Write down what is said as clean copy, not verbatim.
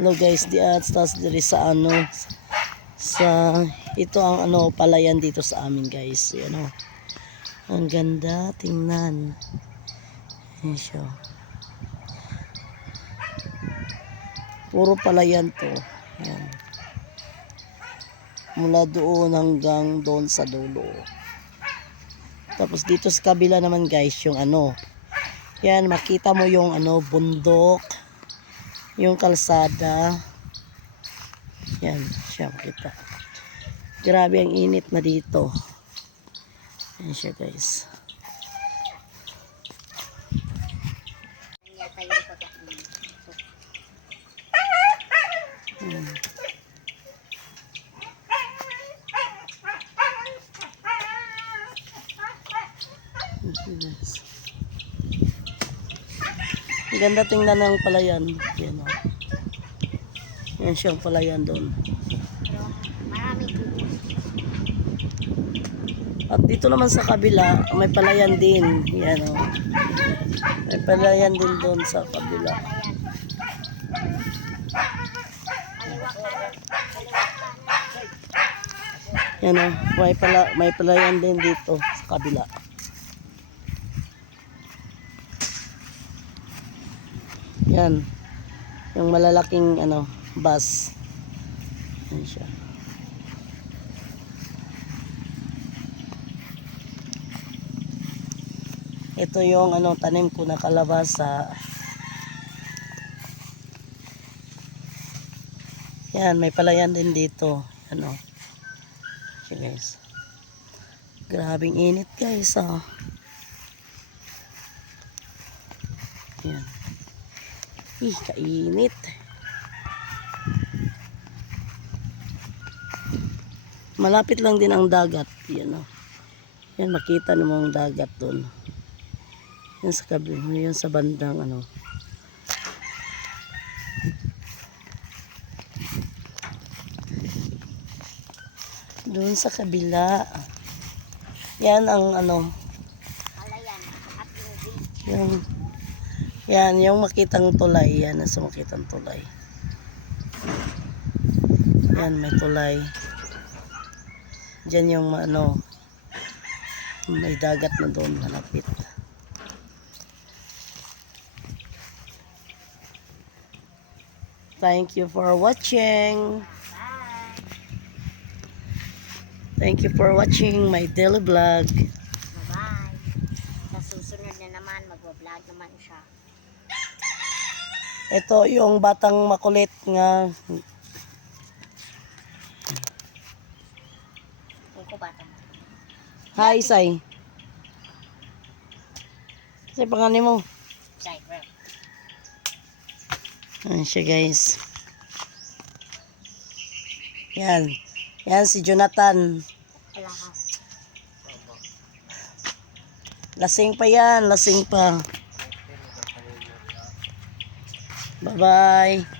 Hello guys, di at tas diri sa ano sa ito ang ano palayan dito sa amin guys. Ayan o. Ang ganda tingnan. Ayan siya. Puro palayan to. Ayan. Mula doon hanggang doon sa dulo. Tapos dito sa kabila naman guys, yung ano. Yan, makita mo yung ano bundok. Yung kalsada. Yan, siya makita. Grabe ang init na dito. Yan siya guys. Ang ganda tingnan ng palayan. Yan o. Yan siyang palayan doon. At dito naman sa kabila, may palayan din. Yan o. May palayan din doon sa kabila. Yan o. May palayan din dito sa kabila. Yan. Yung malalaking ano, bus. Yan siya. Ito yung ano tanim ko na kalabasa. Yan, may palayan din dito. Ano? Okay, guys. Grabing init guys, ah. Yan. Kainit. Malapit lang din ang dagat. Yan o. Yan, makita naman ang dagat doon. Yan sa kabila. Yan sa bandang ano. Doon sa kabila. Yan ang ano. Yan, yung makitang tulay. Yan, nasa makitang tulay. Yan, may tulay. Diyan yung ano, may dagat na doon, malapit. Thank you for watching. Thank you for watching my daily vlog. Bye-bye. Sa susunod na naman, mag-vlog naman siya. Ito yung batang makulit nga. Kuko bata mo. Hi, Sai. Kasi pangalan mo. Cyber. Ayan siya guys. Yan. Yan si Jonathan. Alahas. Lasing pa yan. Lasing pa. Bye-bye.